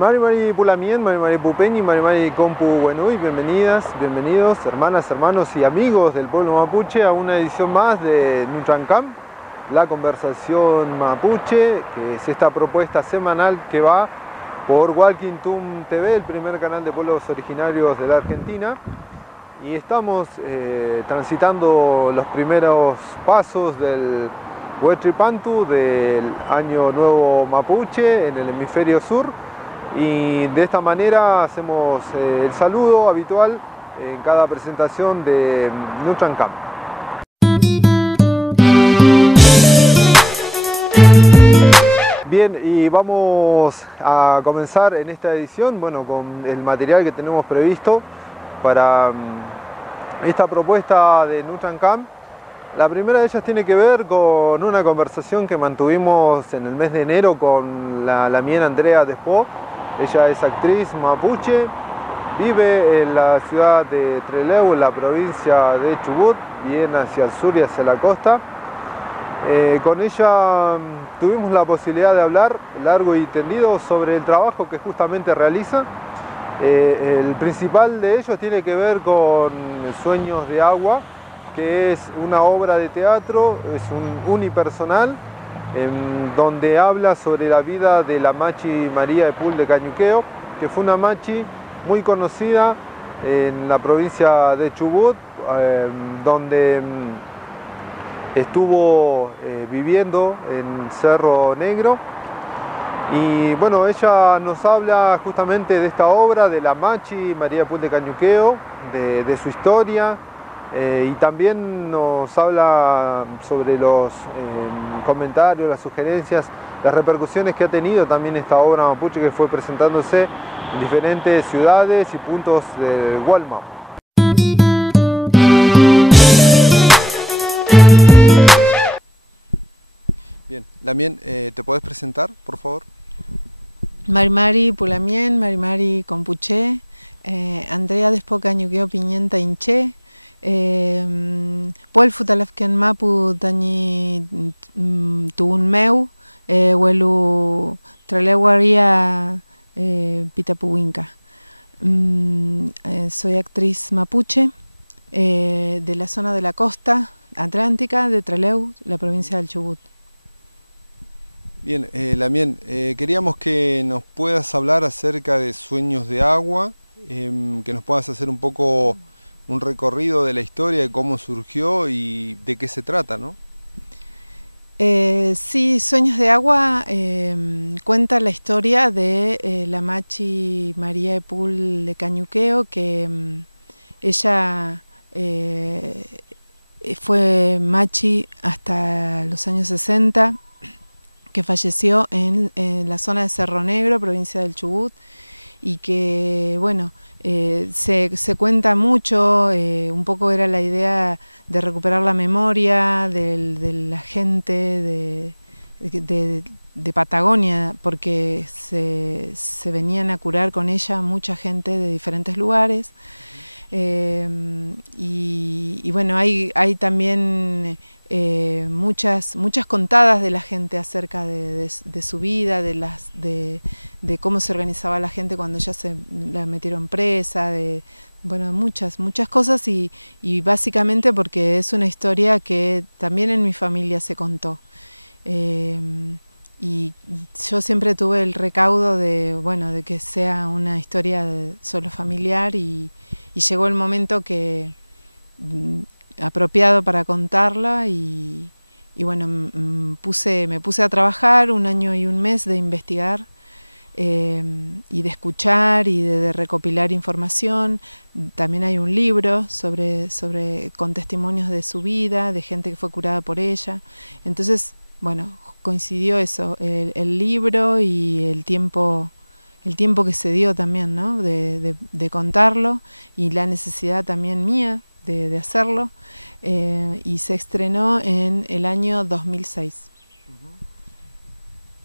Mari Pulamien, Mari Pupeñi, Mari Compu Buenui, bienvenidas, bienvenidos, hermanas, hermanos y amigos del pueblo mapuche a una edición más de Nutrancam, la conversación mapuche, que es esta propuesta semanal que va por Walking Tum TV, el primer canal de pueblos originarios de la Argentina. Y estamos transitando los primeros pasos del Huetripantu, del Año Nuevo Mapuche en el hemisferio sur. Y de esta manera hacemos el saludo habitual en cada presentación de Nutrancam. Bien, y vamos a comenzar en esta edición, bueno, con el material que tenemos previsto para esta propuesta de Nutrancam. La primera de ellas tiene que ver con una conversación que mantuvimos en el mes de enero con la mien Andrea Despó. Ella es actriz mapuche, vive en la ciudad de Trelew, en la provincia de Chubut, bien hacia el sur y hacia la costa. Con ella tuvimos la posibilidad de hablar largo y tendido sobre el trabajo que justamente realiza. El principal de ellos tiene que ver con Sueños de Agua, que es una obra de teatro, es un unipersonal, donde habla sobre la vida de la machi María Epul de Cañuqueo, que fue una machi muy conocida en la provincia de Chubut, donde estuvo viviendo en Cerro Negro. Y bueno, ella nos habla justamente de esta obra, de la machi María Epul de Cañuqueo, de su historia. Y también nos habla sobre los comentarios, las sugerencias, las repercusiones que ha tenido también esta obra mapuche que fue presentándose en diferentes ciudades y puntos del Walmart. Bien, Lamien, ¿te podés presentar, por favor? Mari Pulamien, Mari Compuche, Andrea Despó Cañuqueo Piñenta Inche. Puel futalafken mapu tani tuun meu huelu tralewaria pitapuinca. Soy actriz mapuche de la zona de la costa atlántica de Trelew, la provincia del Chubut. Bien, Lamien, queríamos que nos puedas hablar acerca de Sueños de Agua, que nos puedas hacer un poco un recorrido de la historia, de cómo surgió y de qué se trata, ¿no? Sí, Sueños de Agua cuenta la historia de la machi María Epul de Cañuqueo, que ella fue machi hasta los años 60, que falleció en la zona de Cerro Negro, provincia del Chubut, y que, bueno, se cuenta mucho, un poco era la idea de recuperar la memoria de la gente de Patagonia, porque se venían a curar con ella mucha gente de diferentes lugares. Y bueno, hay también muchas contadas de la gente acerca de su vida, de cómo se organizaba la gente cuando ya se la metieron presa, bueno, muchas cosas, y básicamente porque es una historia que también en mi familia se contó. Y yo siempre tuve el recaudo de que sea una historia solo familiar, y llegó el momento apropiado para contarla, y bueno, me puse a trabajar 1 año y 1 mes de investigar y de escuchar y de recopilar información. También hay un libro con testimonios de su vida, de gente que fue curada por ella. Entonces, bueno, coincidió eso, el libro y el tiempo que se dio también, ¿no? de contarlo, y la necesidad también mía de hacerlo, y se estrenó en el año 2006.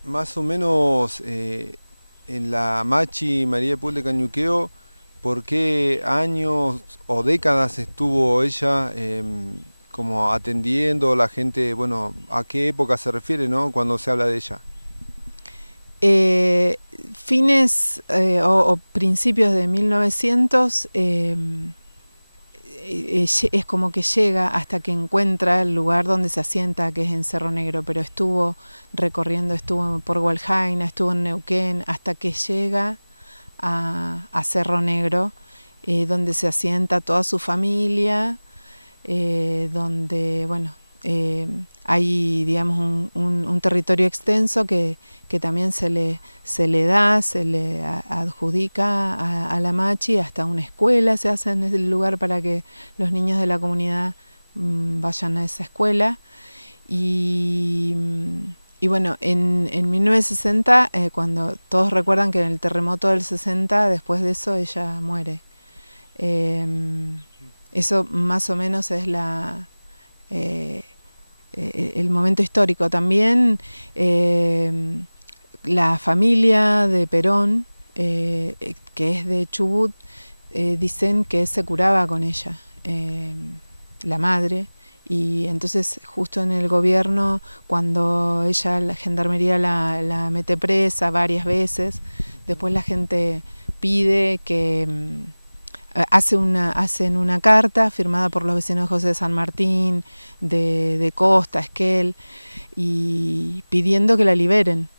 Más o menos en la machi María Epul de Cañuqueo, ¿por qué años o décadas estuvo ella como atendiendo a la gente? Bueno, ¿a qué época se refiere, ¿no?, cuando se habla de ella? fines o principios de 1900 es como que llega hasta que encuentra el lugar donde se asienta, que es en Cerro Negro, pero estuvo recorriendo, estuvo por Hualjaina, estuvo en Neuquén, hasta que llega a Cerro Negro, donde se asienta toda su familia, donde, bueno, hay, digamos, un territorio extenso que también se le adjudica a la Machi, hasta una escuela se hace en el lugar para que los niños de la comunidad vayan a esa escuela. Y bueno, en 1960, cuando todos recuerdan que en el terremoto del 60, después de eso ella muere. Eso más o menos es el momento histórico. También la familia de Perón, que es de Chubut, dicen que se curaba con ella, la madre, y entonces justo en el gobierno, cuando ella, la gendarmería la mete presa varias veces, después la gente pide que hacen una carta firmada por los vecinos de José de San Martín, de Costa, Esquel, y pidiendo que la liberen.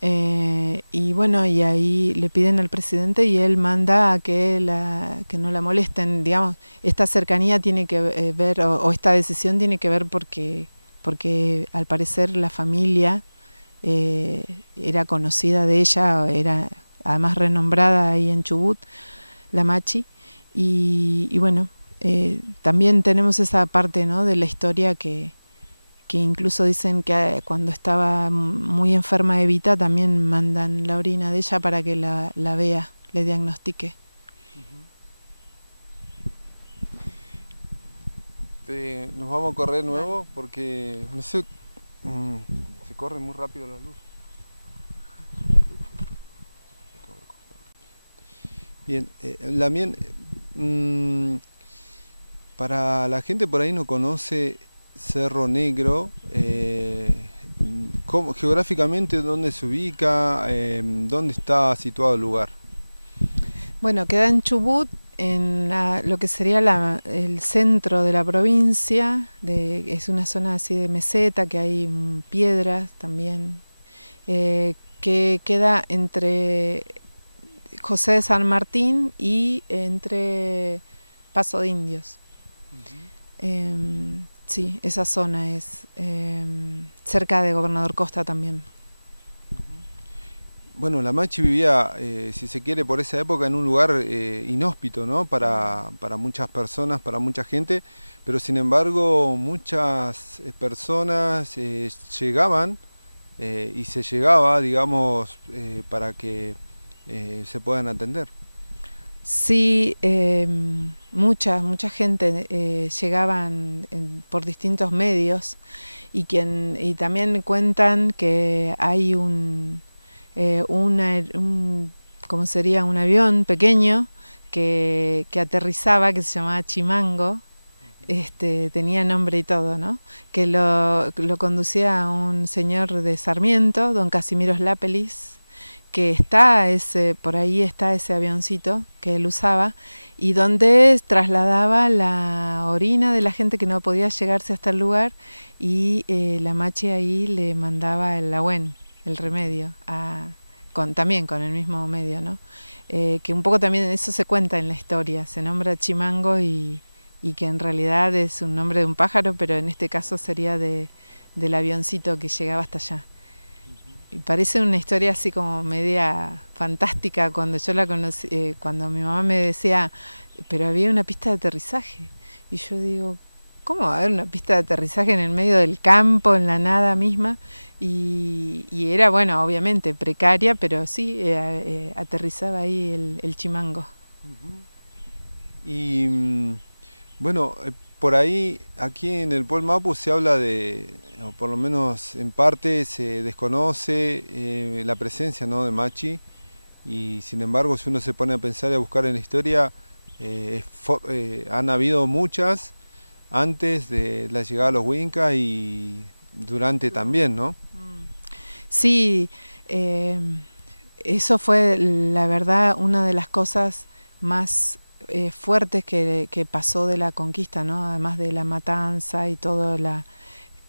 Y bueno, y ahí le piden al presidente y él manda a que no la molesten. Digamos, esta cercanía tiene que ver, o esta decisión tiene que ver porque al parecer la familia era conocida de ella, era además renombrada ahí en Chubut, la Machi. Y bueno, también tenemos esa parte, ¿no?, de la historia que incluso dicen que cuando estaba muy enferma Evita también mandan la orina de ella para que la vea, le diagnostique. Nos vamos a correr nuevo porque, no sé, se corre muy rápido la luz. Bien, Lamien, para la gente por ahí no conoce Cerro Negro, geográficamente dónde se ubica, dónde está situado el lugar. Bueno, queda en Chubut, en lo que sería el centro de la provincia, es una zona así de meseta, que hay piedras también, que queda entre José de San Martín y entre Paso de Indios. Sí, esa zona es cerca de Gobernador Costa también. Bueno, la Machi vivía, si se quiere, por esa época en un lugar inhóspito, ¿no?, para muchas personas, para mucha gente, pero sin embargo muchas personas llegaban y se llegaba, digamos, para que se puedan atender. Sí, mucha gente llegaban por distintos medios y también cuentan que hay como sería un avión pequeño que aterrizaba, que se llamaba Chimango, tenía nombre y todo, ¿no? Que lo conducía un señor de Sarmiento, don Casimiro Slapelis, que por ahí está ese avioncito que él usaba, y donde trasladaba la orina de la gente que no podía llegarse hasta el lugar, y la Machi ahí le mandaba el agüén, el remedio, también con el mismo medio, ¿no? Que un poco también eso se cuenta en la historia, se nombra Chimango y que en realidad es un nombre de un pájaro, pero en este caso sería del avioncito que llegaba hasta allá. Y parece una historia así como media fantástica cuando yo la conocí, cuando mi mamá me decía, pero había una pista de aterrizaje. Y yo digo, ¿cómo va a haber una pista de aterrizaje en el medio del campo, en la nada misma? Y era, bueno, obviamente precaria, pero sí, aterrizaba ahí el Chimango. Y bueno, por ahí, aquí en el Pueblo Mapu se habla de, o por lo menos en parte se desconoce la presencia, ¿no?, de Machi, y sin embargo si uno se pone a pensar y a buscar en la historia, han habido muchas antes de la llegada de los Wincas y durante también, ¿no? Sí, eso fue, la verdad, una de las cosas más fuertes que pasó de la conquista, ¿no? Además de la matanza y todo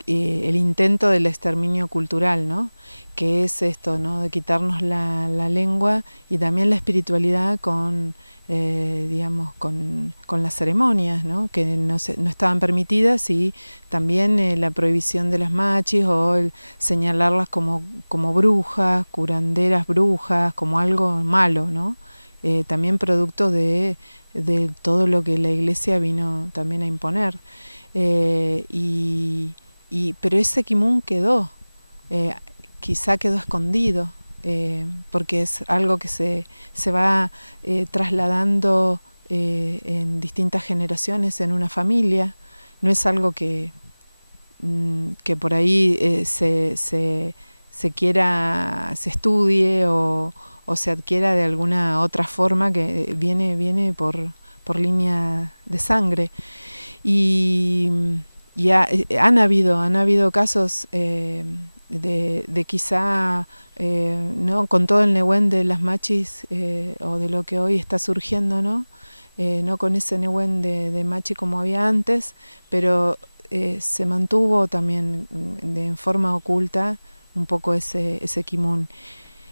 el intento del exterminio cultural, ¿no? Que es esto, ¿no? De quitarnos la lengua y también la espiritualidad con, digamos, con las ceremonias, ¿no? Que no estaban permitidas, y también la prohibición de las machis o el señalarlas como brujas, curanderas brujas, como algo malo, ¿no? También producto de todo lo que la Iglesia vino también a imponer. Pero ese kimun quedó, quizá quedó escondido, porque es algo que se va trasladando en distintas generaciones en una familia. No es algo que por ahí se estudie o se adquiera de alguna otra forma, que viene por línea de sangre. Y han habido casos de quizá, ¿no? Con todo el nehuen de las machis, o de lo que hoy está surgiendo, ¿no? No con ese nehuen de machi como había antes, pero se mantuvo también en forma oculta un poco ese kimun.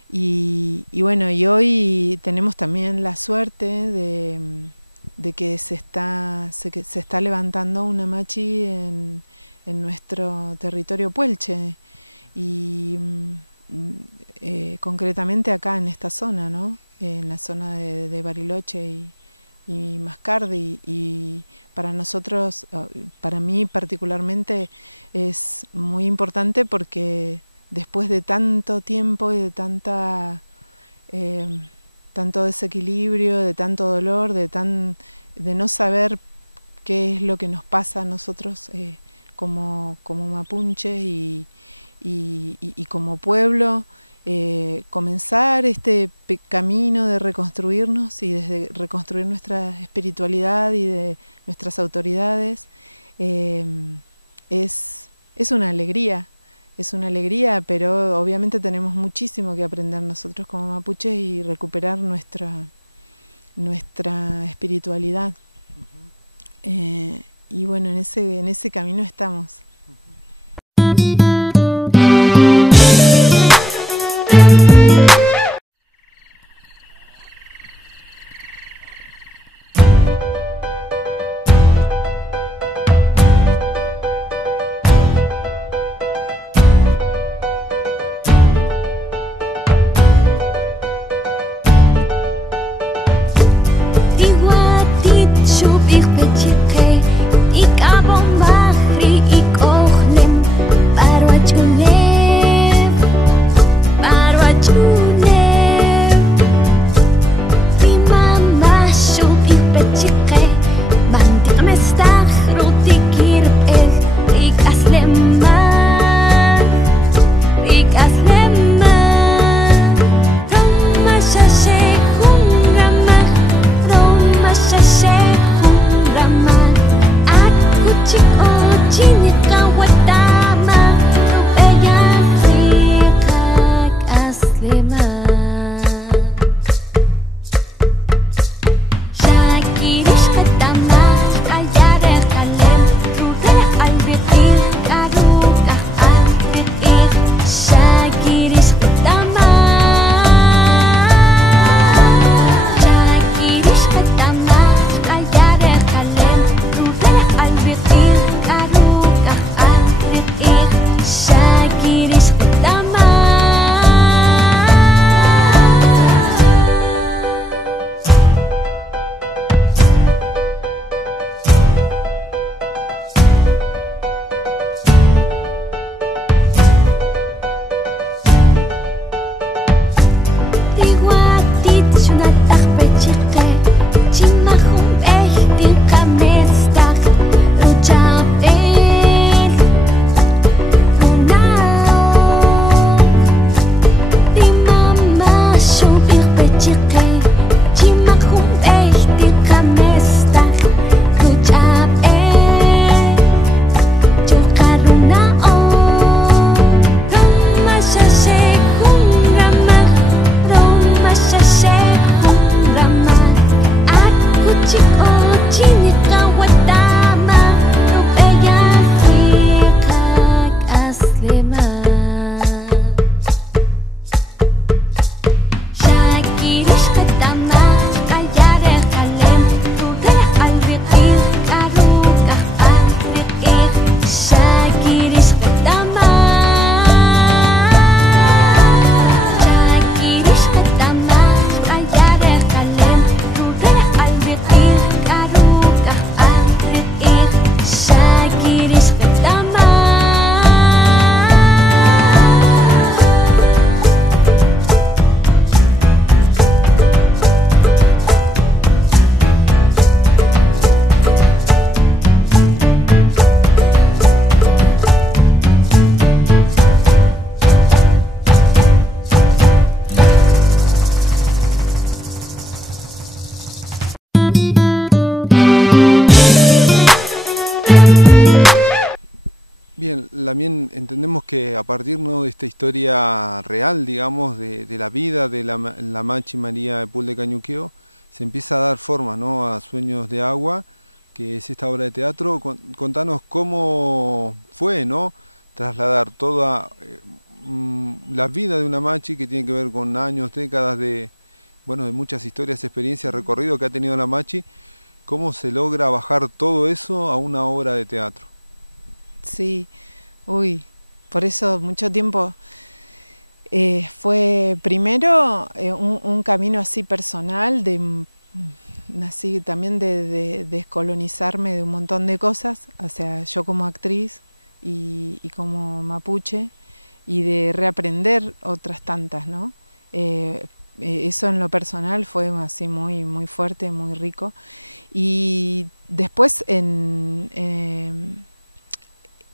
Y bueno, y hoy tenemos también la suerte de que se está levantando una machi en nuestro territorio puelche, y concretamente acá en esta zona, ¿no? En la zona de Bariloche y Mascardi, y para nosotros, para mí particularmente, es muy importante porque después de tanto tiempo y de tanto desequilibrio, de tanto dolor, de no saber qué es lo que nos pasa a nosotros como mapuches y como pueblo, comenzar este camino de reconstruirnos y de reconstruir nuestra espiritualidad y de nuestras autoridades, es una alegría. Es una alegría, pero obviamente tenemos muchísimo que aprender nosotros como mapuches y recuperar nuestra espiritualidad. Y bueno, en ese camino estamos. Iguatit chupik pechike, ikabon bahri iko Bien, también entendemos que a partir, ¿no?, de esta historia real, digamos, de la vida de la Machi María de Pul de Cañuqueo, se empieza a dar forma, ¿no?, a Sueños de Agua, que es esta obra de teatro. Contanos cómo fue, ¿no?, trasladar toda la vida de una Machi, que tiene que ver con años, décadas de, bueno, de muchas historias, experiencias, recorrido que ha tenido la Machi. ¿Cómo se logra bajar todo eso a una obra de teatro? Sí, uy, por eso mucho tiempo fue primero un camino así personal, así también de descolonizarme de un montón de cosas, o sea, yo como actriz y como mapuche, y de reaprender otras tantas, ¿no? Eso en lo personal fue así muy, muy fuerte, muy rico. Y después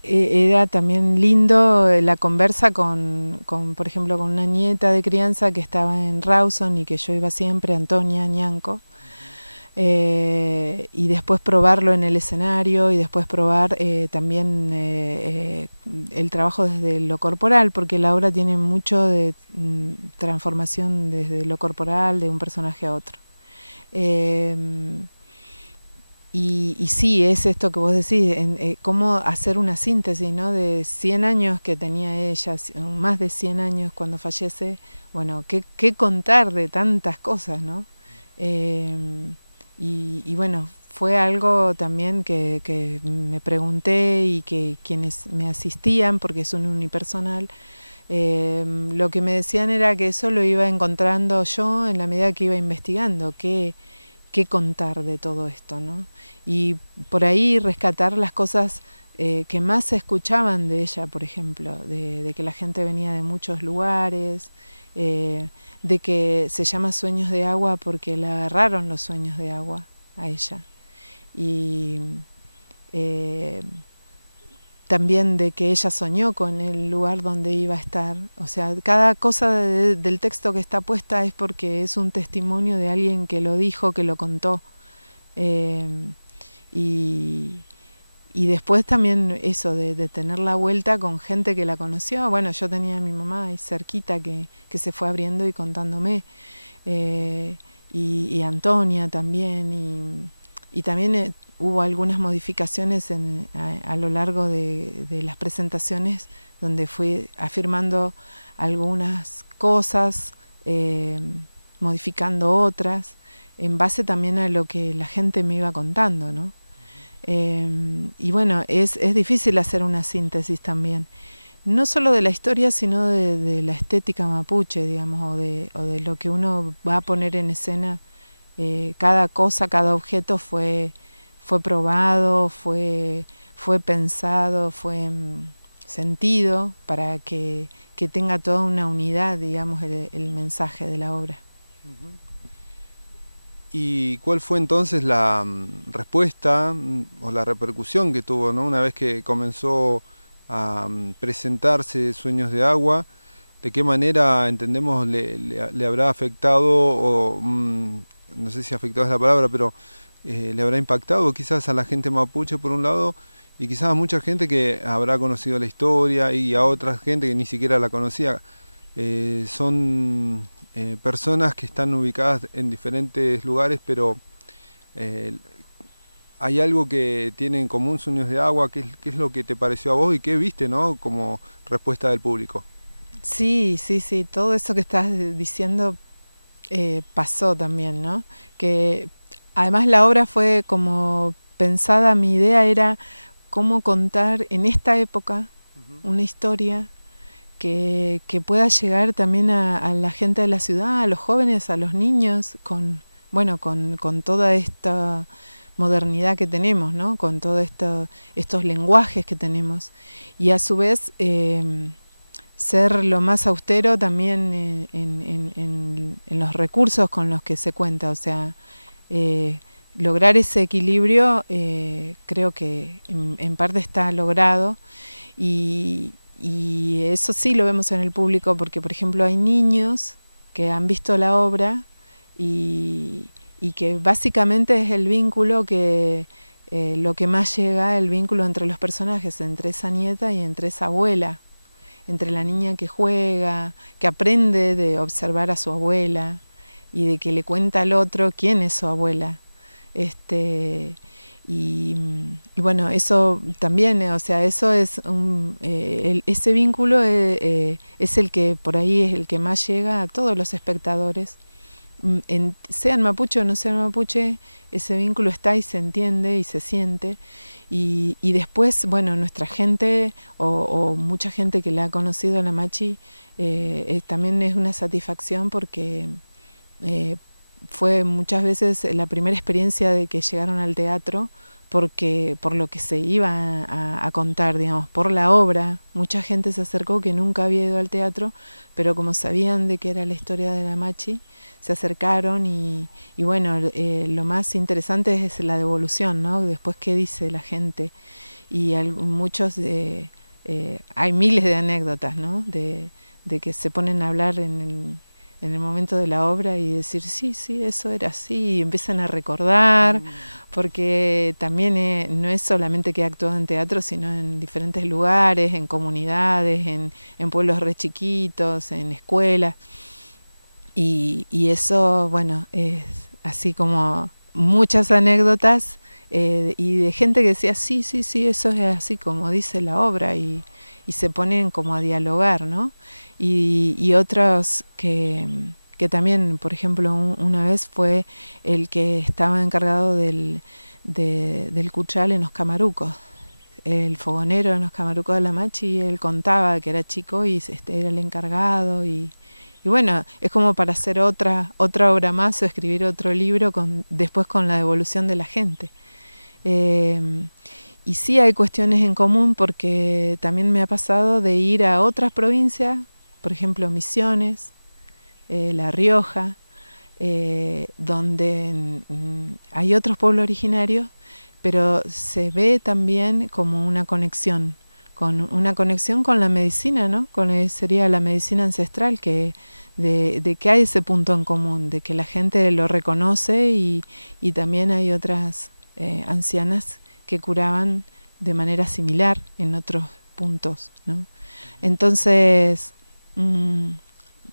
era también lindo la conversa por ejemplo, con una nieta de crianza que estaba en Rawson y que yo iba siempre, Antonia Ñanco, y después probarlo en el escenario y después probar también el trabajo desde lo corporal, porque la obra tiene mucho de transformación desde lo corporal de un personaje a otro. Y sí, es esto que vos decís, cómo hacer una síntesis, ¿no?, de 100 años que tenía ella, más de 100 años cuando fallece. Bueno, qué contar de tantas cosas, ¿no? Y bueno, fue algo también que me pregunté, y que quienes me asistían, porque es un unipersonal, lo que me decían era que eso lo iba encontrando yo en la medida que iba investigando, qué contar de todo esto, ¿no? Y por ahí rescatar las cosas que más se escuchaban de ella, por ejemplo, de que la gente venía de muchos lugares, de que se llama Sueños de Agua porque le agarraron los sueños de agua a ella. Y también de que ella soñó con el lugar donde iba a estar. O sea, cada cosa del texto que está puesta es porque es un testimonio de alguien que lo dijo, que lo contó. Y después también eso de tener la vuelta con gente que la conoció. Bueno, yo tenía a mi mamá ahí cerquita que se fue abriendo y contándome. Y Antonia también. Y también hubo algunas modificaciones a lo largo de las presentaciones, donde fui afirmando algunas cosas, modificando otras, en base también a lo que la gente me iba contando, ¿no? Y bueno, es difícil hacer una síntesis también, no solo de la historia, sino de la estética mapuche, digamos, o de lo que uno va a poner en escena. Cada cosa, cada objeto fue probado, fue pensado, fue sentido para que tenga toda una unidad, digamos, el mensaje de la obra. ¿Y cuál fue entonces la respuesta o la repercusión que tuvo, ¿no?, una vez que comenzó a presentarse Sueños de Agua? ¿De qué manera, entendemos, le habrá afectado, o no sé si afectado es la palabra, pero le habrá impactado quizás a la gente mapuche por un lado, y quizás a mucha gente que habrá conocido la historia, y a otra gente que ni siquiera la conocía? Son personas que están ubicadas en diferentes lugares, pero hay algo que tienen en común Sueños de Agua. ¿Qué es lo que te pareció a vos y qué viste, ¿no?, como respuesta del público? Sí, todo eso que estás diciendo pasó también, ¿no? Que además la obra fue como pensada, mi idea era cómo contar en esta época una historia que pueda llegar también a la gente de la ciudad, a los jóvenes, a los niños, con toda esta modernidad que tenemos, ¿no? Con todos estos lenguajes que tenemos. Y a su vez ser lo más austero también en los recursos con los que se cuenta. O sea, lograr ese equilibrio creo que en parte está logrado, y eso sí lo vemos en el público, porque por ejemplo hay niños que han visto la obra y que básicamente es el vínculo que lo que más llega, el vínculo entre los personajes, entre esa nieta y entre esa abuela, entre la niña que juega, que aprende de observar a su abuela y de que le cuenta al otro quién es su abuela. Y bueno, eso también, o sea, eso es ese vínculo es el que por ahí es el que más llega a todos los espectadores. Sean mapuche o no sean mapuche, ese vínculo está y se entiende y se siente. Y después, bueno, nuestra gente o mucha gente que la ha conocido a la Machi también es una satisfacción porque fue muchas veces la primera experiencia de que llegaron al teatro porque por lo que se iba a contar, digamos, por la obra. Mucha gente se acercó que nunca había ido al teatro, pero como sabían de que era la historia de la Machi, se acercaron y bueno, lo más interesante es la devolución, ¿no? Después qué dice la gente. Y muchos, hay miles de anécdotas, ¿no? De que se ponen a hablar en el momento de la obra y decir, sí, sí, eso era así, y empiezan a recordar, porque también no es solamente que he actuado en teatro, sino en diferentes lugares, en comunidades, en pueblos re chiquitos, en escuelas, y eso, bueno, es así como muchas anécdotas, y de gente que decía, sí, sí, sí, eso es así como dice la obra, y se ponen como a dialogar, ¿no? Y otros que también, por ejemplo, una vez fue el que estaba encargado del cuchal en los Camarucos, el fogonero en los Camarucos de la Machi, él contaba que era chico y era el encargado y bueno, es como para hacer otra obra más o escribir otro libro después con la devolución de la gente. Y sí hay cuestiones en común porque también me ha pasado de ir a otras provincias, por ejemplo Misiones, La Rioja, donde hay otros pueblos originarios, pero se ve también como una conexión con la medicina, ¿no? Sería la medicina ancestral, de que hay ese punto en común, de que la gente lo reconoce y también hay otras ancianas que curaban de manera similar en otros puntos, ¿no? Entonces,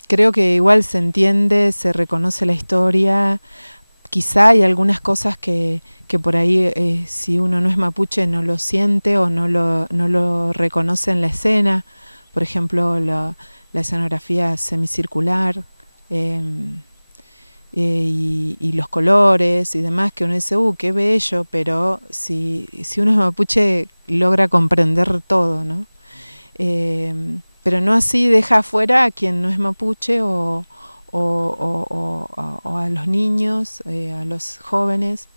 creo que igual se entiende, se reconoce la historia. Quizá hay algunas cosas que por ahí si uno no es mapuche no lo siente o no lo reconoce en la escena. Por ejemplo, la escenografía semicircular y los colores y demás, que uno dice, qué bello, pero si uno es mapuche logra comprender todo, ¿no? Pero no así deja afuera a quien no es mapuche o a los niños, a los jóvenes.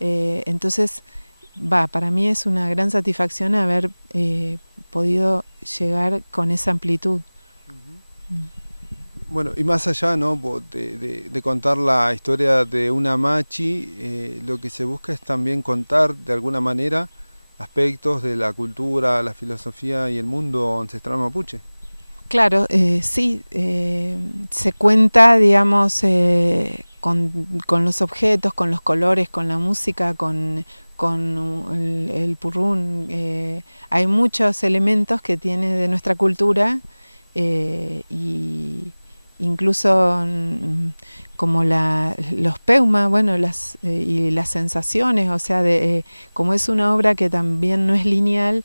Entonces, para mí es una gran satisfacción haber podido llegar con esa amplitud. Bueno, y más allá, ¿no? de contar la historia de una Machi, lo que se busca es también contar de alguna manera aspectos de la cultura, la filosofía y el mundo ancestral mapuche. Claro, sí, se cuenta, digamos, con los objetos, con los colores, con la música, con el purrún. Hay muchos elementos que tiene de nuestra cultura y incluso como los peuma, bueno, y las sensaciones, o sea, como es una obra que también no es lineal,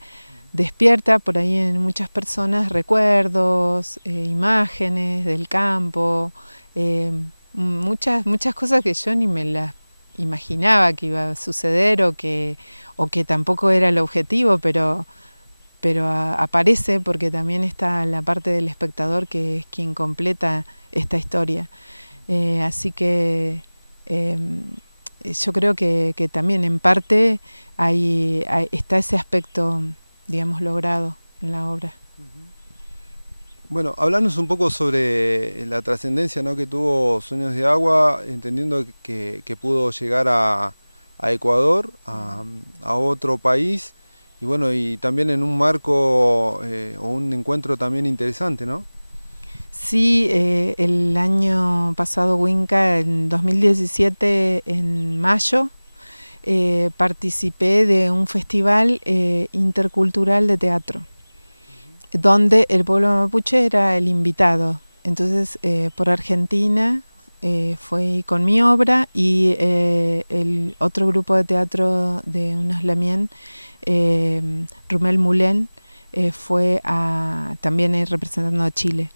despierta por ahí en muchas personas recuerdos, imágenes del campo, muchas cosas que yo ni me las imaginaba que iba a suceder o que tampoco era el objetivo, pero aparece porque también está la parte del espectador que es quien completa esta historia. Así que yo creo que también en parte está ese aspecto, digamos, logrado en la obra. Bueno, hablarnos un poco sobre la trascendencia, ¿no? que tuvo Sueños de Agua, entendiendo que pudo llegar a Ecuador, a otro país, y bueno, y también en un marco o un encuentro también interesante, ¿no? Sí, el año pasado Winca, en 2017, en mayo, participé de un festival intercultural de teatro, donde el pueblo mapuche era el invitado. Entonces, por Argentina fue con mi obra y el otro grupo de teatro de unos Lamien, Rumel Mulén, fue también representando a Chile.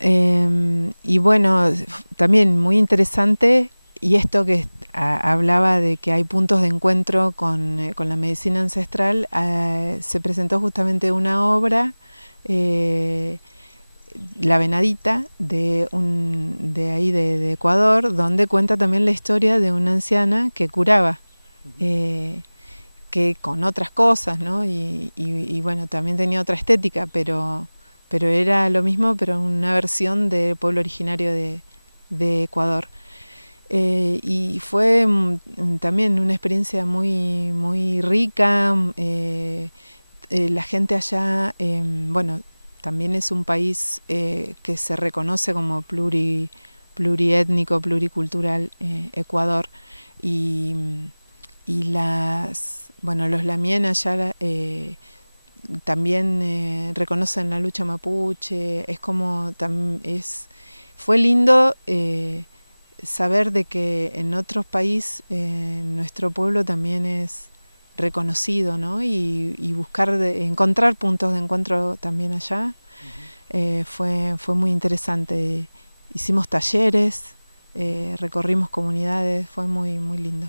Y bueno, también muy interesante, y esto que hablaba de que hay puntos de encuentro con la medicina ancestral, se presentó justamente una obra, La Venadita, de ahí de Ecuador, donde cuenta también la historia de una anciana que curaba, que con otras cosas, ¿no? Y bueno, también tenía otra estética, pero era lo mismo, pero una versión del pueblo originario de Ecuador. Y fue también una experiencia muy, muy rica. La gente allá, bueno, también es un país que se reconoce como pluriétnico, pluricultural, Ecuador, y los Lamien allá también reconocen la lucha mapuche. Es como fue lindo saber de que en otros países nuestro pueblo también es reconocido, ¿no? Y encontrar puntos de encuentro también allá. Fue muy interesante. Hicimos talleres, recorrimos comunidades, fue muy, muy lindo.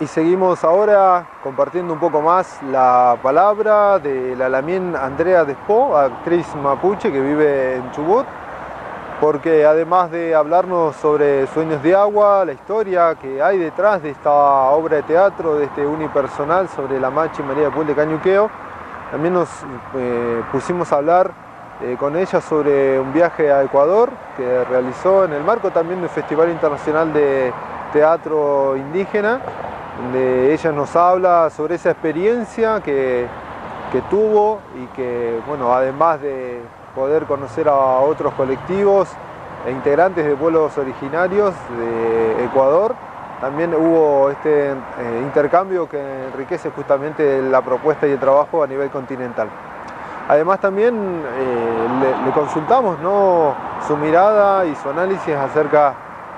Y seguimos ahora compartiendo un poco más la palabra de la Lamien Andrea Despó, actriz mapuche que vive en Chubut. porque además de hablarnos sobre Sueños de Agua, la historia que hay detrás de esta obra de teatro, de este unipersonal sobre la Machi María de Puel de Cañuqueo, también nos pusimos a hablar con ella sobre un viaje a Ecuador que realizó en el marco también del Festival Internacional de Teatro Indígena, donde ella nos habla sobre esa experiencia que tuvo y que, bueno, además de poder conocer a otros colectivos e integrantes de pueblos originarios de Ecuador, también hubo este intercambio que enriquece justamente la propuesta y el trabajo a nivel continental. Además también le consultamos, ¿no?, su mirada y su análisis acerca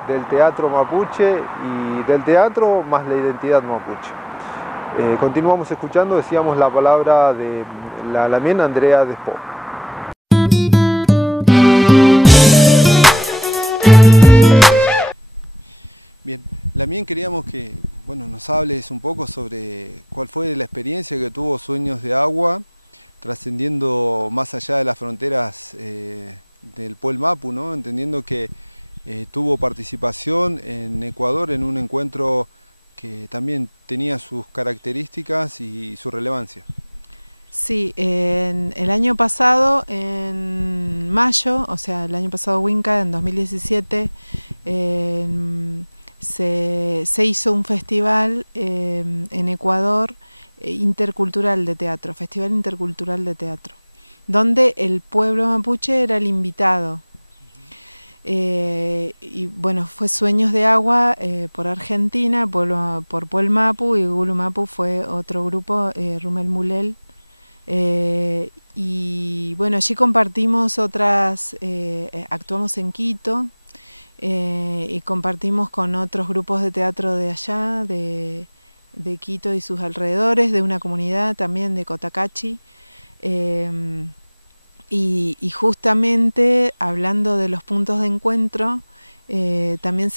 del teatro mapuche y del teatro más la identidad mapuche. Continuamos escuchando, decíamos, la palabra de la lamien Andrea Despó. Bien, Lamien, queríamos que nos hables un poco sobre cuál fue la experiencia que tuvo Sueños de Agua, trascendiendo más allá de las fronteras del Puel Mapu, ¿no? Entendiendo que tuvo participación en Ecuador en un encuentro que también tenía sus características y su relevancia. Sí, el año pasado, en mayo, o sea, el año pasado Winca, en 2017, se hizo un festival en Ecuador intercultural de teatro, Festival Intercultural de Teatro, donde el pueblo mapuche era el invitado. Y bueno, fue Sueños de Agua por Argentina, por Puel Mapu, y Gulu Mapu fue otro grupo, Rumel Mulel. Y bueno, allí compartimos actuamos en Quito y compartimos con otros grupos de teatro de allá, de Quito y sus alrededores, de una comunidad también de Cotacachi. Y justamente hablando de los puntos de encuentro, también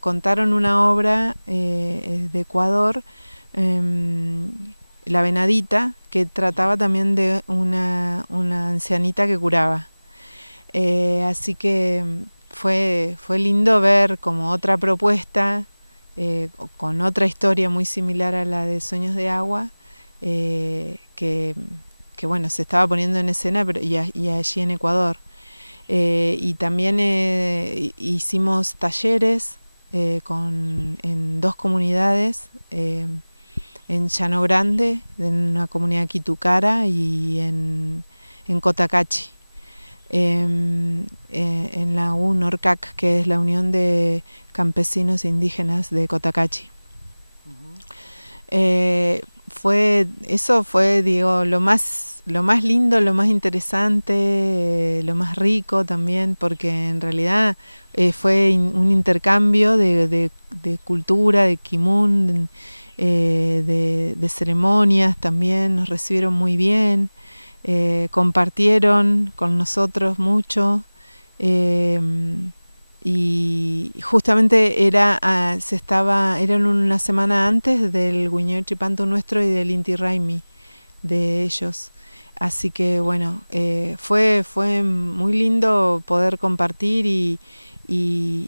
contaron una obra de Ecuador, La Venadita, que trataba también de una ancianita que curaba. Así que fue lindo ver como otra propuesta, con otra historia muy similar a la de Sueños de Agua, que bueno, se estaba poniendo en escena y allí en Ecuador. Y también hicimos talleres en dos comunidades, en Llano Grande, en una comunidad quitucara, y en Cotacachi, en la UNORCAC, que es la Unión de Campesinos Indígenas de Cotacachi. Eso fue, digo, lo más lindo, lo más interesante, lo más rico también, porque en realidad fue un intercambio de cultura, de quimun, de ceremonias también. Nos recibieron muy bien, compartieron con nosotros mucho. Y justamente eran una semana antes del Guiñol Chipanto nuestro y del Inti Raymi de ellos. Así que bueno, fue muy lindo poder compartir y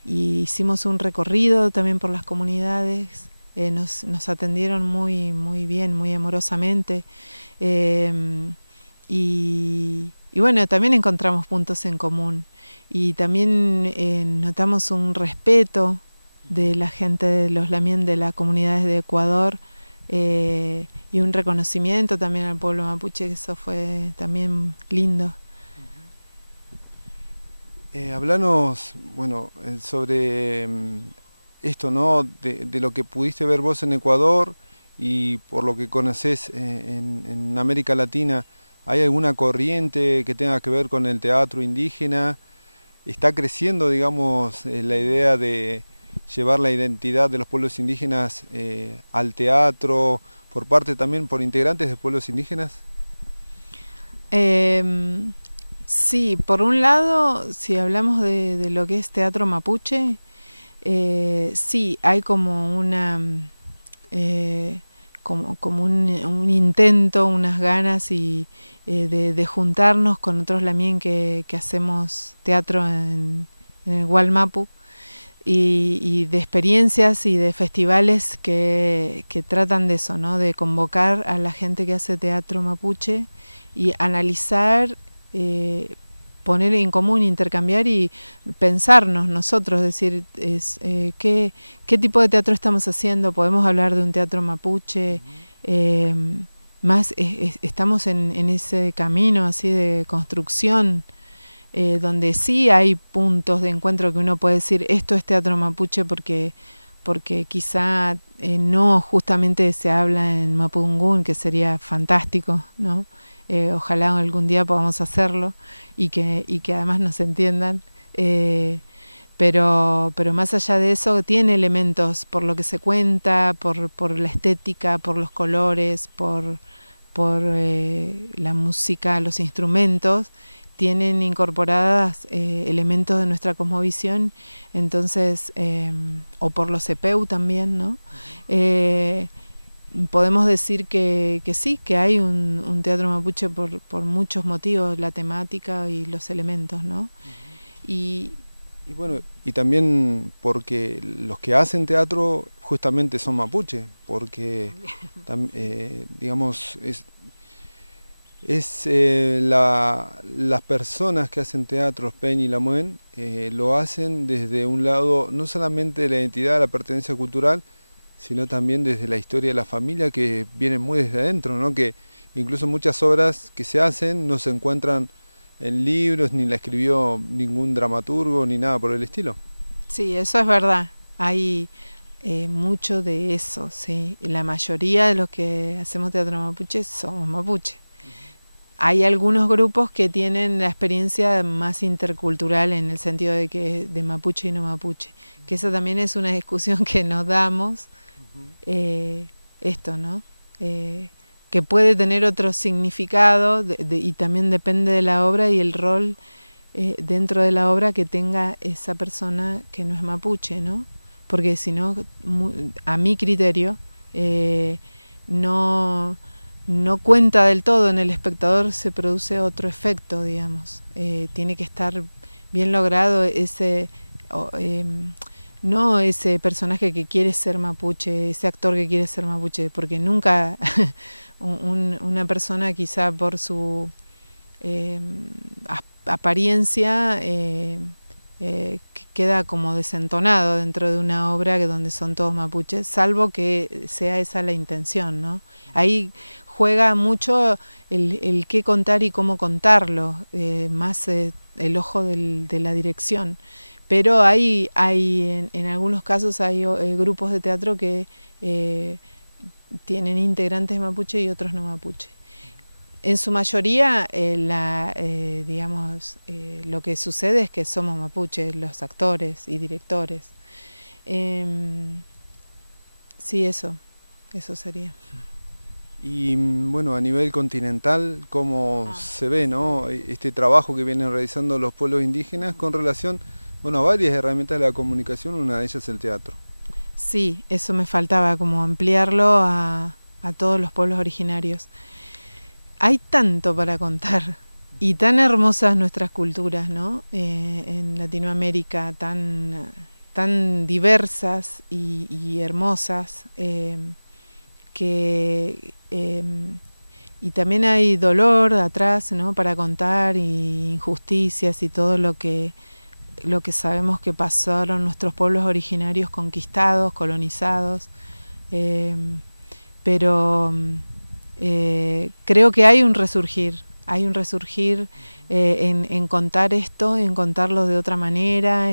hicimos un recorrido también por las comunidades. Nos atendieron muy bien, muy amorosamente. Y bueno, también encontramos puntos en común. Y también notamos un respeto de la gente de los lamien de las comunidades de Ecuador, y un reconocimiento también al pueblo mapuche, que eso fue también lindo. Hablanos, sobre esto, ¿no?, de lo que pudiste ver vos en Ecuador y por lo que conocés en América Latina. ¿Hay alguna corriente que tenga que ver con el teatro indígena? ¿Está creciendo, digamos, la idea de llevar la identidad de los pueblos indígenas al teatro por integrantes de pueblos indígenas? Sí, por un lado, si hablamos de lo que es teatro mapuche, sí, hay como como un intento, unas ganas de juntarnos con otros lamien que hacemos teatro en el Wallmapu, y de experiencias y de festivales que tratan de eso, ¿no? De convocar a la gente que hace teatro mapuche y analizar, poner en común, intercambiar y pensarnos nosotros, decir, ¿qué tipo de teatro estamos haciendo? ¿Podemos hablar de un teatro mapuche? Estamos en ese camino así de construcción, donde sí hay puntos de encuentro que uno puede decir, esto es teatro mapuche porque quizá no justamente se habla en mapudungún, que sería fantástico, ¿no? Ojalá algún día podamos hacerlo y que además nos entiendan. Pero más allá de eso, tiene elementos por lo que se cuenta, por la estética, por los colores, por la música, los instrumentos, tienen incorporadas elementos de nuestra cosmovisión, entonces, o por los EPEU también, ¿no? Podemos decir que sí, que hay un teatro mapuche por muchos motivos, la temática y los elementos, ¿no? Y bueno, y también porque los que hacen teatro justamente son mapuche, porque digamos, las personas que hacen teatro, Peña y Lamuen, lo hacen desde un lado no solamente de la identidad, la pertenencia cultural, sino también desde la historia de la familia, que viene muy desde adentro, ¿no? Que incluso muchas obras que se hacen no se encuentran en libros, ni la escribió ningún dramaturgo, ni nada por el estilo. Sí, eso es verdad. Hay mucho de eso, sí. La mayoría de los que hacemos teatro mapuche somos mapuche. Hay algunos grupos que tienen la experiencia más intercultural en el sentido de que de mapuche y no mapuche, que esa también es una discusión que nos damos, esto, ¿no? Que puede tener otro significado y también depende de la obra y el rol dentro de la obra que tenga esa persona que no es mapuche, ¿no? Porque si no, a mi criterio, no cuenta del todo, en el espectador se produce otro efecto, digamos. Tiene que estar bien logrado ese, no ese personaje que quiere ser mapuche, ese actor que quiere ser mapuche, porque nunca una persona quizá por su apariencia queda como desentonado dentro de una obra donde son todos mapuches, salvo que sea esa la intención, ¿no? Ahí juega mucho el qué contar y cómo contarlo, más el ojo de la dirección. Pero hay en algunos casos hay grupos de teatro que tienen integrantes mapuche y otros no mapuche. En su mayoría, digamos, lo que sucede es que somos mapuches, los actores y directores. Sí, eso sería. Y bueno, a nivel continental, ¿cómo se ve, ¿no? Este trabajo que vienen realizando los pueblos indígenas con relación, bueno, a varias herramientas de la comunicación, una de ellas es el teatro? Sí, eso me faltaba, como ampliarlo a todos los pueblos originarios. Hay tanto para contar y tan hermosas nuestras culturas, ¿no? En Latinoamérica, tan diversas y hermosas, y también hay dolor atrás, ¿no? Para contar, y injusticias y todo lo que sabemos que pasaron nuestros pueblos originarios conquistados, colonizados, pero creo que hay un resurgir en contar esto, en contarlo de otra manera,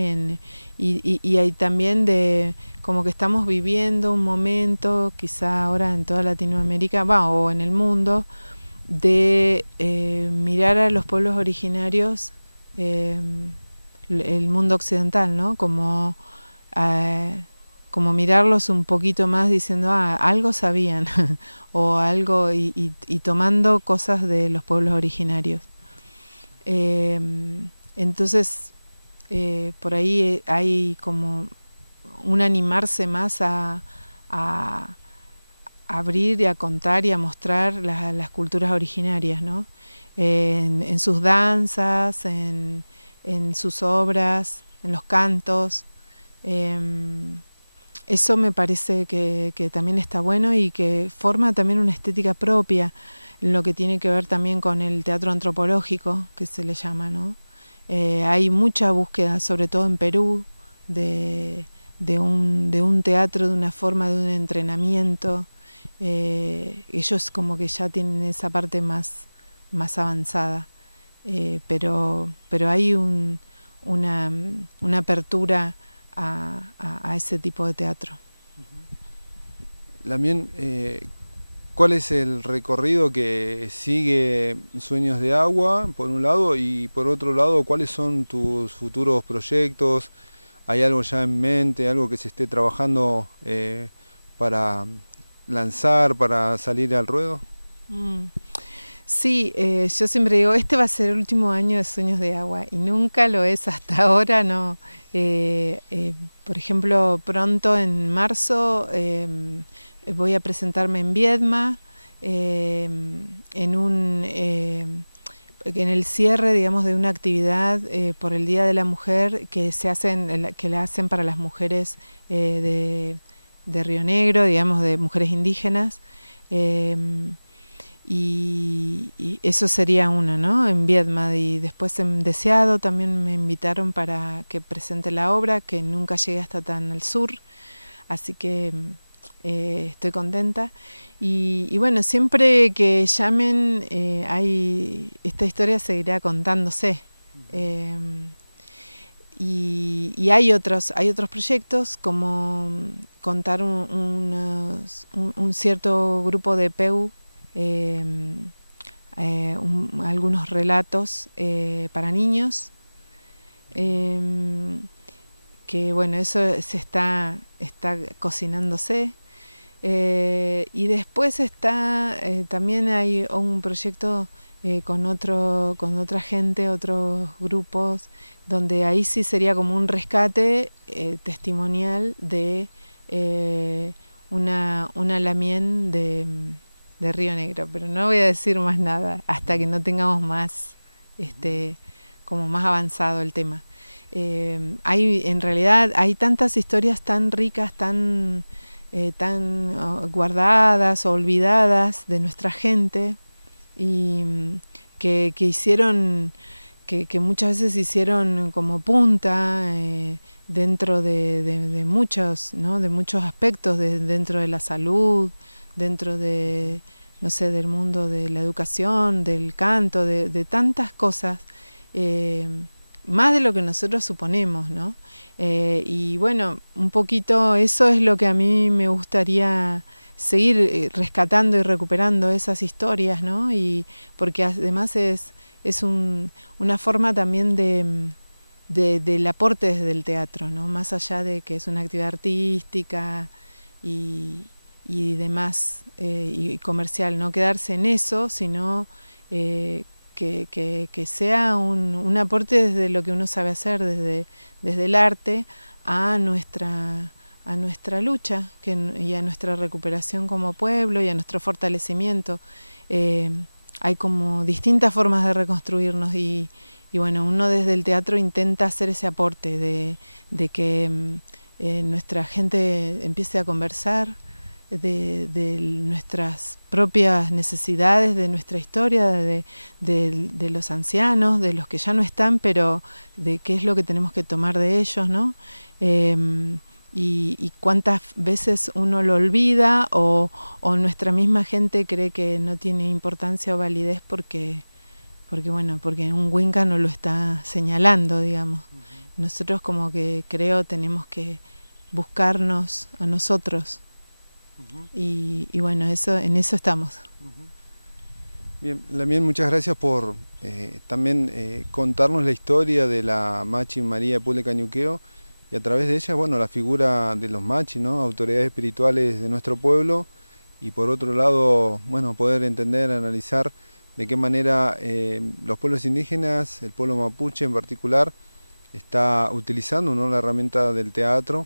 y hay también de como que estamos viviendo un momento, quizá ahora en toda Latinoamérica, o en el mundo, de mirar a los pueblos originarios, el mundo occidental, ¿no? Como mirarlos un poquito más diciendo, algo sabían, o algo, y tomando cosas de los pueblos originarios. Entonces, por ahí hay como un animarse más a abrir y a contar y a mostrar las culturas originarias, ¿no? En sus danzas, en sus obras, en los cantos. Eso me parece que también está bueno y que forma también una estética propia, en lo que tiene que ver también con el teatro antropológico, que se le llama, ¿no? Hay mucha búsqueda, sobre todo en Perú, de un teatro, de una forma, de un entrenamiento. Ellos como que ya tienen esa parte más avanzada, pero hay una apertura a ese tipo de teatro. Lamien, ¿cuál es el recorrido que sigue Sueños de Agua, por un lado, y por otro lado, cuáles son tus futuros proyectos? ¿Hay algo ya en mente, algo que se esté trabajando para lanzar, para salir al ruedo? Sí, yo siempre digo, este va a ser el último año de Sueños de Agua y nunca lo es hasta ahora, no. Por ejemplo, pronto en marzo voy a presentarme en Viedma, en el cierre, digamos, de una actividad por el Día de la Mujer que la hacen para las mujeres de Río Negro, digamos, de mujeres indígenas. Y eso sería uno, ¿no? En Viedma. Y después en Deseado también me invitaron para que presente la obra, que nunca llegué hasta tan al sur, así que estoy contenta. Y bueno, siempre que llamen, esta historia seguirá contándose. Y hay otros proyectos, como contar un cierto grupo de PEU, algunos relatos para niños, que bueno, eso se está cocinándose. Y después también hay un proyecto con otra gente, otros grupos, donde ahí sí sería como un rescate testimonial de una Lamien de Río Negro, pero no voy a decir más nada hasta que no tengamos más, como más avanzado el tema. En realidad hay tantas historias tan ricas, tan guardadas o olvidadas de nuestra gente, y que hicieron, que muchas veces hicieron como punta dentro de muchos, ¿no? De muchos aspectos, dentro de la salud, dentro de, no sé, del mundo de la educación, del canto, de tantas cosas, más de lo que nosotros suponemos, ¿no? Y bueno, un poquito eso es lo que a mí me gustaría seguir rescatando y recuperando esas historias, ¿no? Y porque además es una forma también del aporte desde el teatro, ¿no? Más allá de que es una actividad artística y demás, y comercial, no quedarse en eso, sino que sea un aporte desde lo que uno sabe hacer, desde el arte a nuestra lucha y a nuestra recuperación como pueblo y a nuestro fortalecimiento. Hay como distintas formas de reconstruirnos y bueno, uno desde el teatro intenta hacer ese aporte de que nuestra gente empiece a conversar de nuestras propias necesidades, de nuestra historia, de los ancianos, de los que ya no están, pero de qué es lo que tenemos que tomar de ellos, ¿no? Y cuántas veces uno lo olvida o nuestra misma gente cree que no tiene importancia o validez porque un Winca no lo está señalando, digamos. Nosotros como que creo tenemos que buscarnos a nosotros. Y bueno, en eso estamos. Bien, Lamien, muchas gracias por también contarnos la historia de la Machi María Pule Cañuqueo, y a través de ella, bueno, la figura de los Machi, ¿no? Autoridades espirituales de nuestro pueblo, y por otro lado, bueno, poder entender, analizar de qué manera los pueblos indígenas, el pueblo mapuche en particular, está utilizando, ¿no?, la herramienta del teatro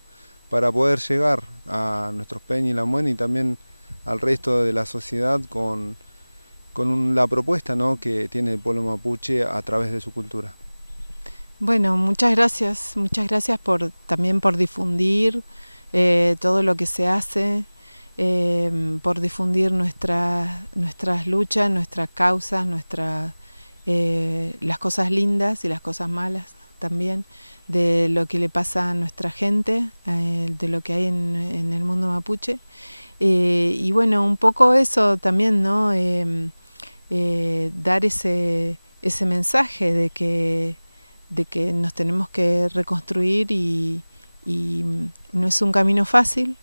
para poder llegar a nuestros peñas y lamuen, y también al resto de la sociedad con la propuesta, ¿no?, que tiene el pueblo mapuche a través de su cultura. Bueno, muchas gracias también por difundir todo lo que se hace, por difundir nuestras luchas, nuestras causas, las cosas lindas y las cosas malas también, de lo que le pasa a nuestra gente, de lo que hay en el mundo mapuche. Y bueno, un poco eso también, ¿no? Dar ese mensaje de que nos tenemos que reconstruir y no es un camino fácil,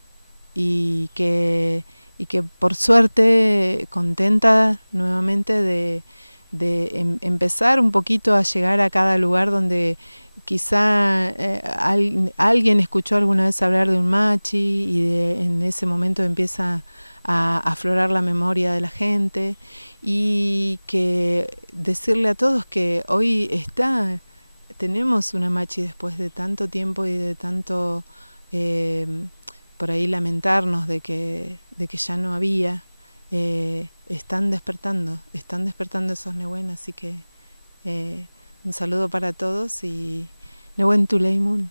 y que por suerte contenta nuevamente de empezar un poquito a llegar a cada lugar donde quizá alguien escuchó alguna vez hablar de un machi y en ese momento empieza a aflorar la memoria de la gente, y que decirle a todos que hoy tenemos una machi después de tanto tiempo y de tanto por ahí lamentarnos de que ya no había. Están despertando esos Nehuen, así que un saludo para todos y Nehuen Tuleimun.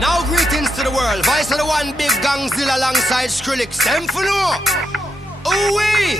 Now greetings to the world, Vice of the one big gangzilla alongside Skrillex, them for no. Ooh-wee!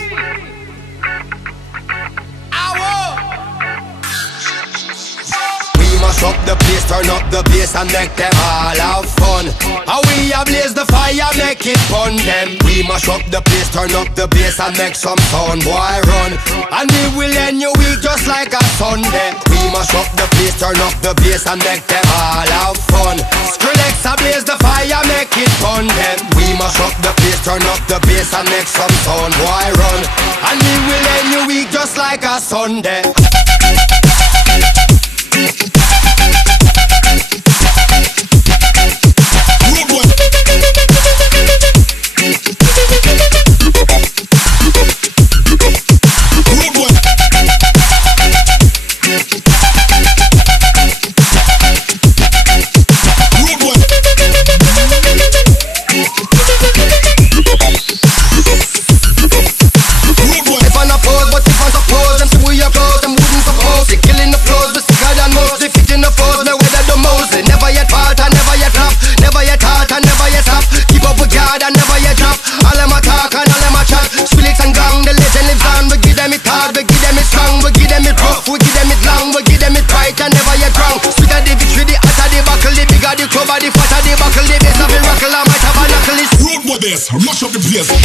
Mash up the place, turn up the bass and make them all have fun. How we ablaze the fire, make it fun them. We mash up the place, turn up the bass and make some sound, boy run. And we will end your week just like a Sunday. We mash up the place, turn up the bass and make them all have fun. Skrillex ablaze the fire, make it fun them. We mash up the place, turn up the bass and make some sound, boy run. And we will end your week just like a Sunday. Mash up the place.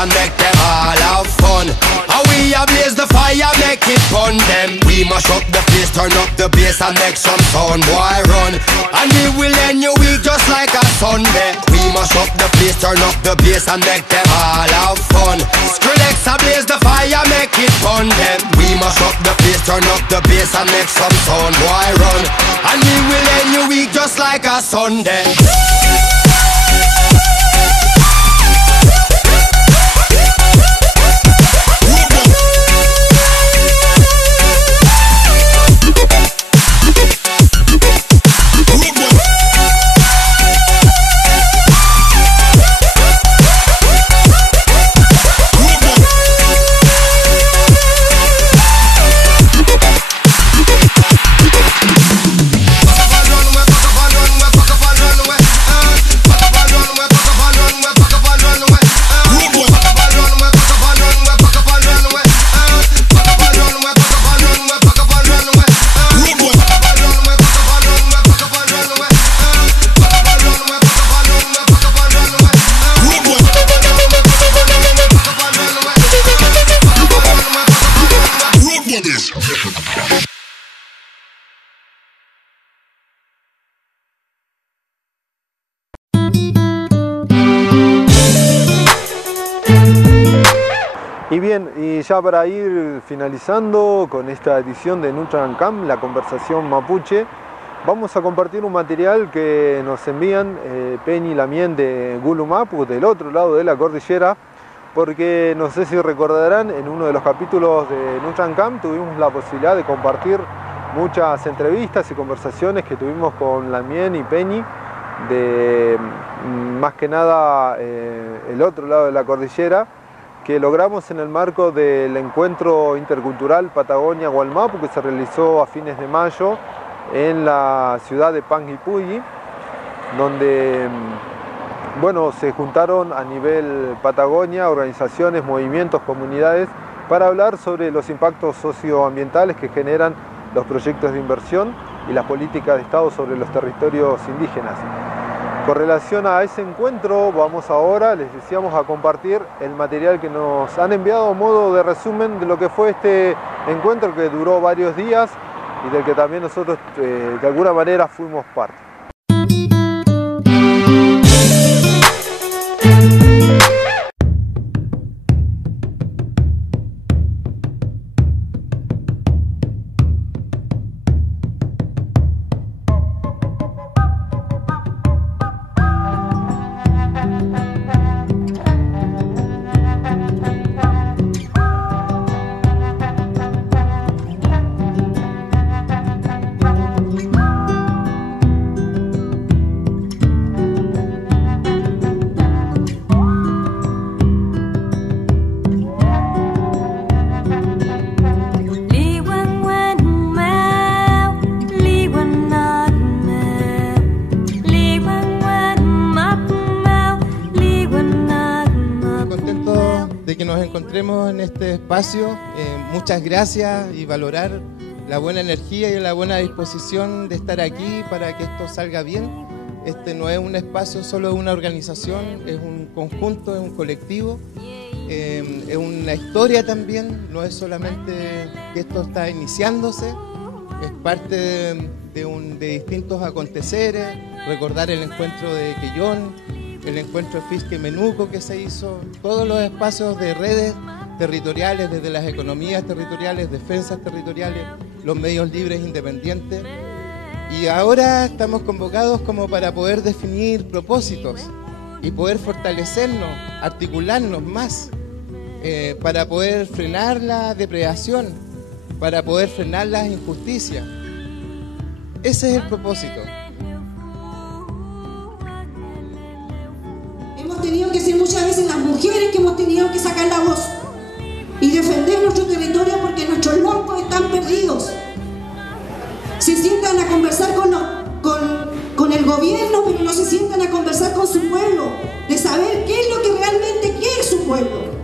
And make them all have fun. How we ablaze the fire, make it fun them. We mash up the place, turn up the bass and make some sound, boy run. And we will end your week just like a Sunday. We mash up the place, turn up the bass and make them all have fun. Skrillex ablaze the fire, make it fun them. We mash up the place, turn up the bass and make some sound, boy run. And we will end your week just like a Sunday. Y bien, y ya para ir finalizando con esta edición de Nutran-Camp, la conversación mapuche, vamos a compartir un material que nos envían Peña y Lamien de Gulumapu, del otro lado de la cordillera, porque no sé si recordarán, en uno de los capítulos de Nutran-Camp tuvimos la posibilidad de compartir muchas entrevistas y conversaciones que tuvimos con Lamien y Peñi, de más que nada el otro lado de la cordillera, que logramos en el marco del encuentro intercultural Patagonia-Gualmapu, que se realizó a fines de mayo en la ciudad de Panguipulli, donde bueno, se juntaron a nivel Patagonia organizaciones, movimientos, comunidades para hablar sobre los impactos socioambientales que generan los proyectos de inversión y las políticas de Estado sobre los territorios indígenas. Con relación a ese encuentro, vamos ahora, les decíamos, a compartir el material que nos han enviado a modo de resumen de lo que fue este encuentro que duró varios días y del que también nosotros de alguna manera fuimos parte. De que nos encontremos en este espacio, muchas gracias y valorar la buena energía y la buena disposición de estar aquí para que esto salga bien. Este no es un espacio solo de una organización, es un conjunto, es un colectivo, es una historia también, no es solamente que esto está iniciándose, es parte de distintos aconteceres, recordar el encuentro de Quellón, el encuentro de Fisque Menuco que se hizo, todos los espacios de redes territoriales, desde las economías territoriales, defensas territoriales, los medios libres independientes. Y ahora estamos convocados como para poder definir propósitos y poder fortalecernos, articularnos más, para poder frenar la depredación, para poder frenar las injusticias. Ese es el propósito. Tenido que ser muchas veces las mujeres que hemos tenido que sacar la voz y defender nuestro territorio porque nuestros lompos están perdidos. Se sientan a conversar con el gobierno, pero no se sientan a conversar con su pueblo, de saber qué es lo que realmente quiere su pueblo.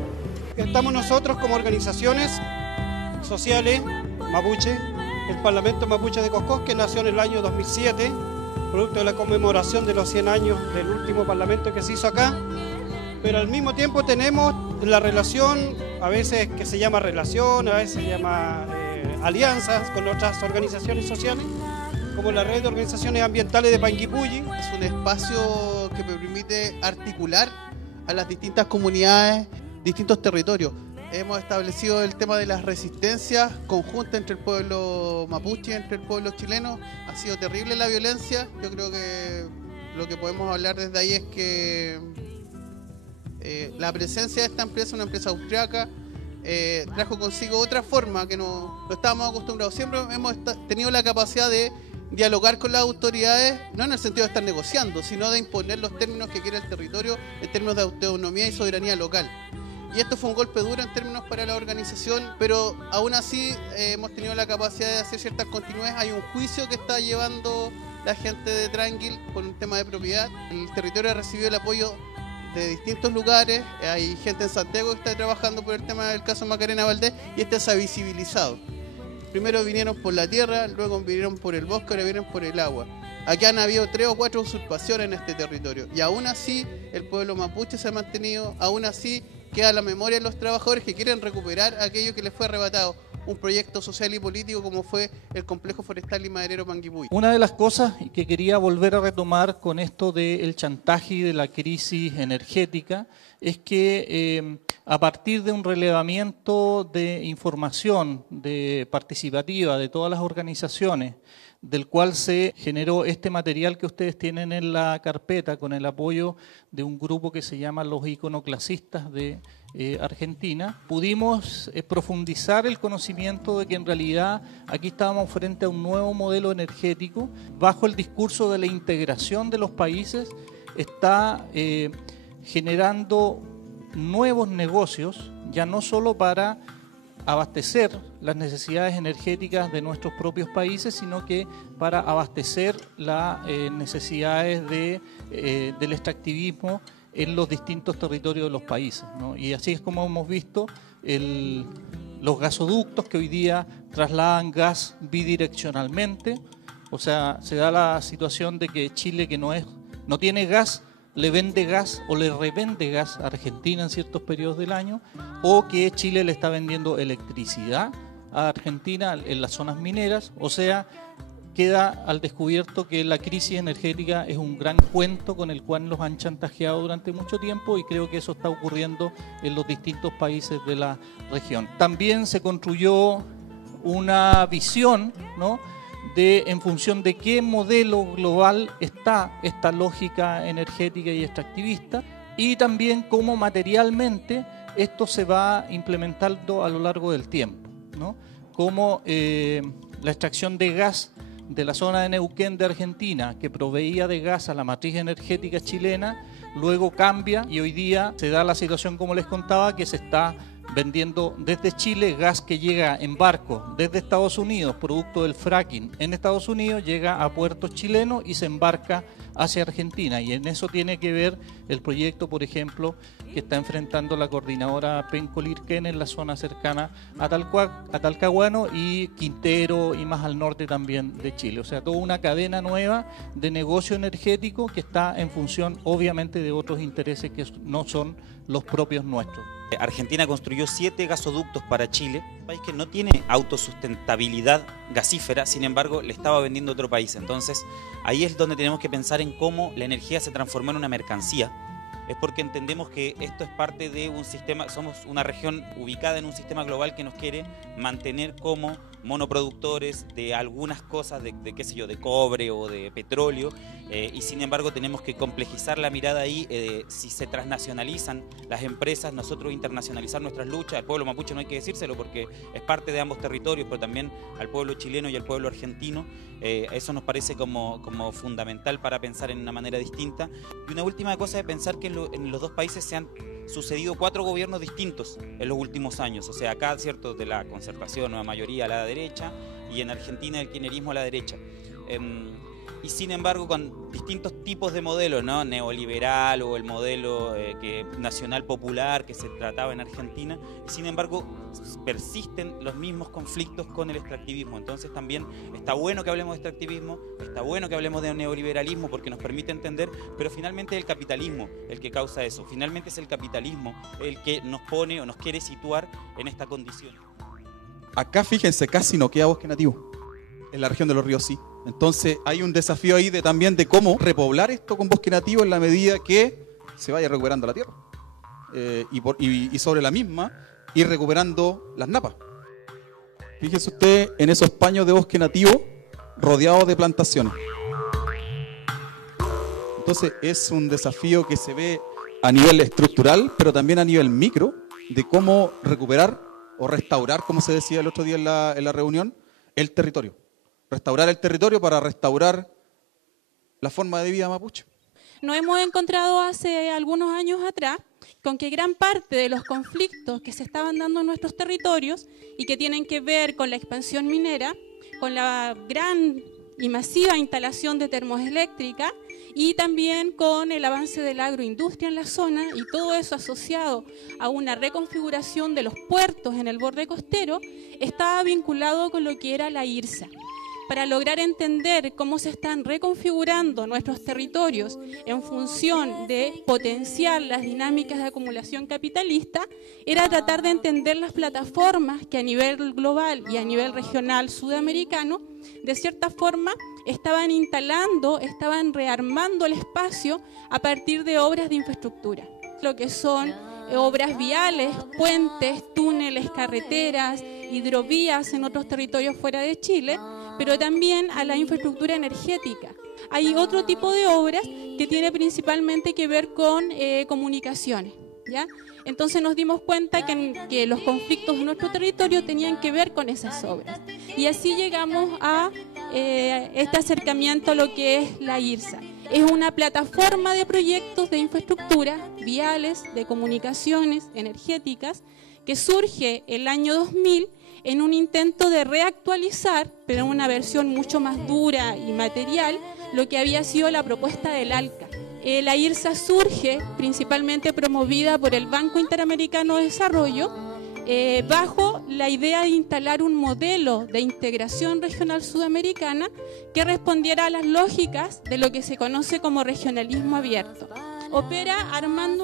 Las palabras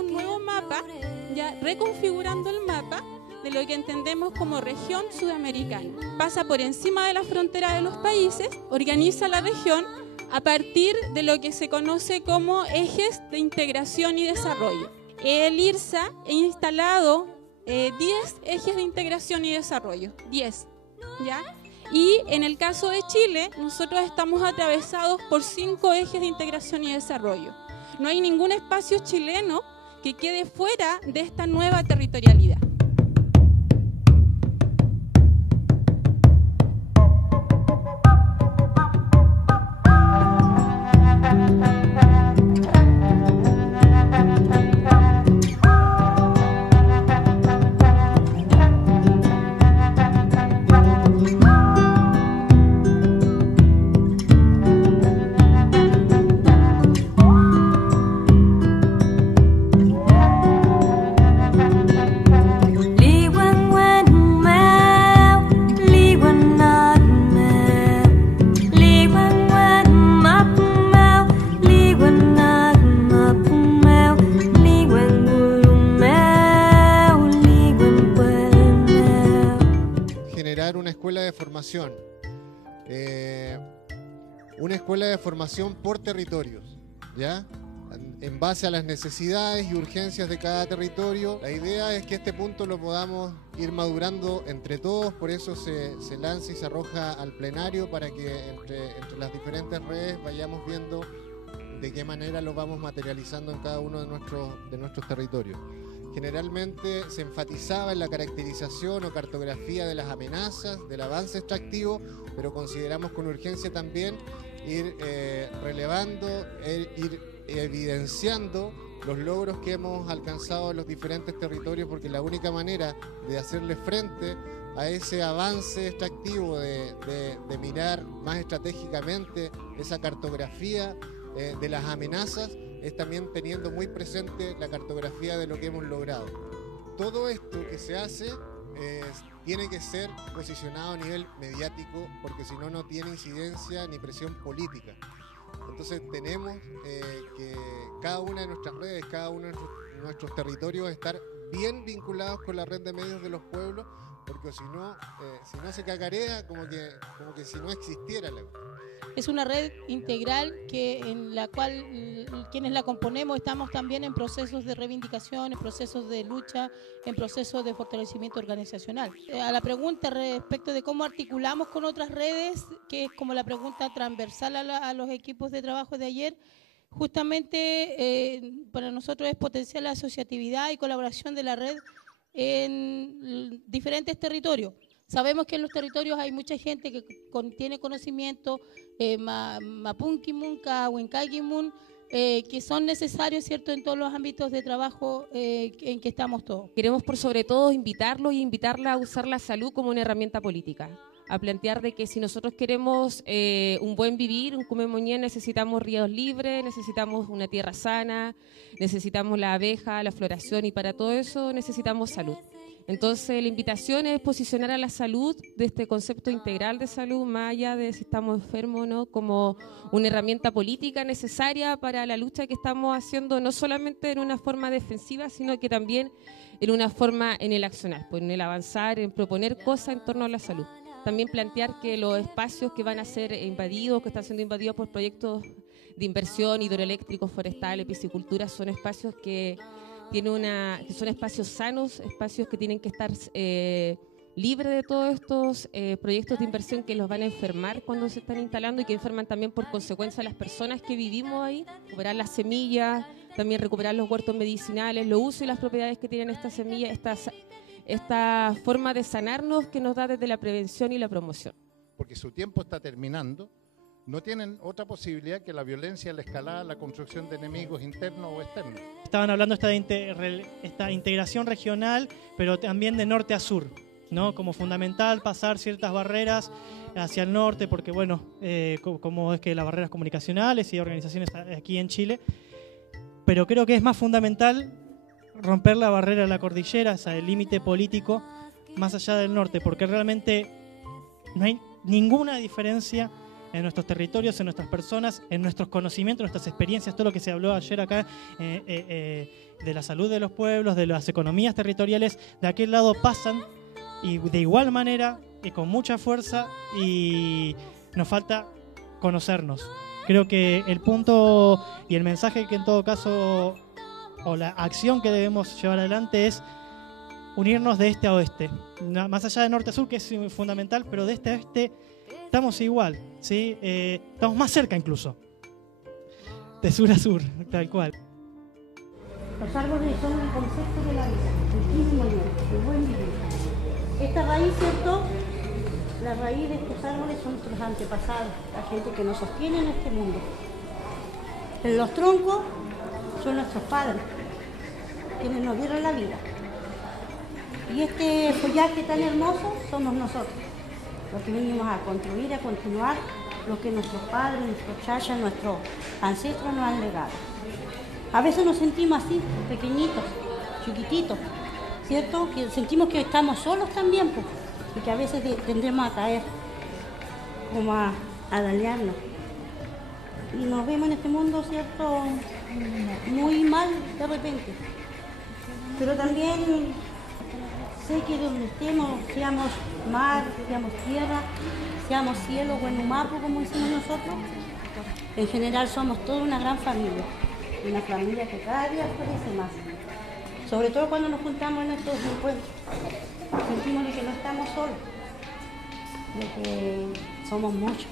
Los árboles son el concepto de la vida, el fin y morir, el buen vivir. Esta raíz, ¿cierto? La raíz de estos árboles son nuestros antepasados, la gente que nos sostiene en este mundo. Los troncos son nuestros padres, quienes nos dieron la vida. Y este follaje tan hermoso somos nosotros, los que venimos a construir, a continuar lo que nuestros padres, nuestros chayas, nuestros ancestros nos han legado. A veces nos sentimos así, pequeñitos, chiquititos, ¿cierto? Que sentimos que estamos solos también, pues, y que a veces tendremos a caer, como a dañarnos. Y nos vemos en este mundo, ¿cierto?, muy mal de repente. Pero también sé que donde estemos, seamos mar, seamos tierra, seamos cielo o en humapo, como decimos nosotros, en general somos toda una gran familia. Una familia que cada día florece más. Sobre todo cuando nos juntamos en estos encuentros. Sentimos de que no estamos solos, de que somos muchos.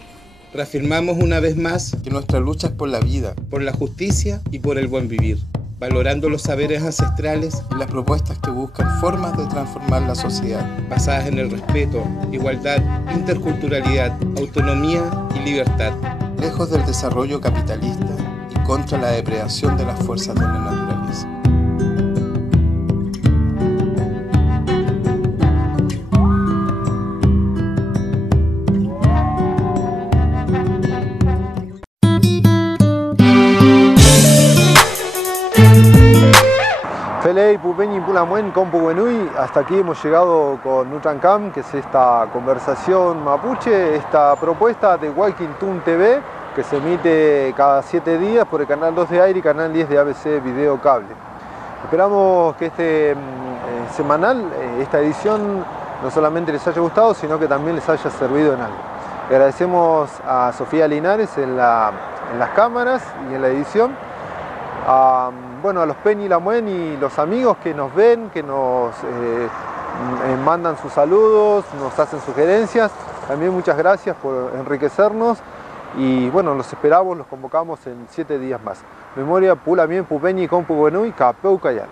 Reafirmamos una vez más que nuestra lucha es por la vida, por la justicia y por el buen vivir, valorando los saberes ancestrales y las propuestas que buscan formas de transformar la sociedad, basadas en el respeto, igualdad, interculturalidad, autonomía y libertad, lejos del desarrollo capitalista y contra la depredación de las fuerzas de la naturaleza. Feley, Pupeñi, Pulamuen, Compuwenui, hasta aquí hemos llegado con Nutrancam, que es esta conversación mapuche, esta propuesta de Huayquintún TV, que se emite cada 7 días por el canal 2 de Aire y canal 10 de ABC Video Cable. Esperamos que este semanal, esta edición, no solamente les haya gustado, sino que también les haya servido en algo. Agradecemos a Sofía Linares en las cámaras y en la edición. A los Peñi Lamuen y los amigos que nos ven, que nos mandan sus saludos, nos hacen sugerencias. También muchas gracias por enriquecernos y bueno, los esperamos, los convocamos en 7 días más. Memoria Pulamien, Pupeñi, Compuwenui, Capeu Cayal.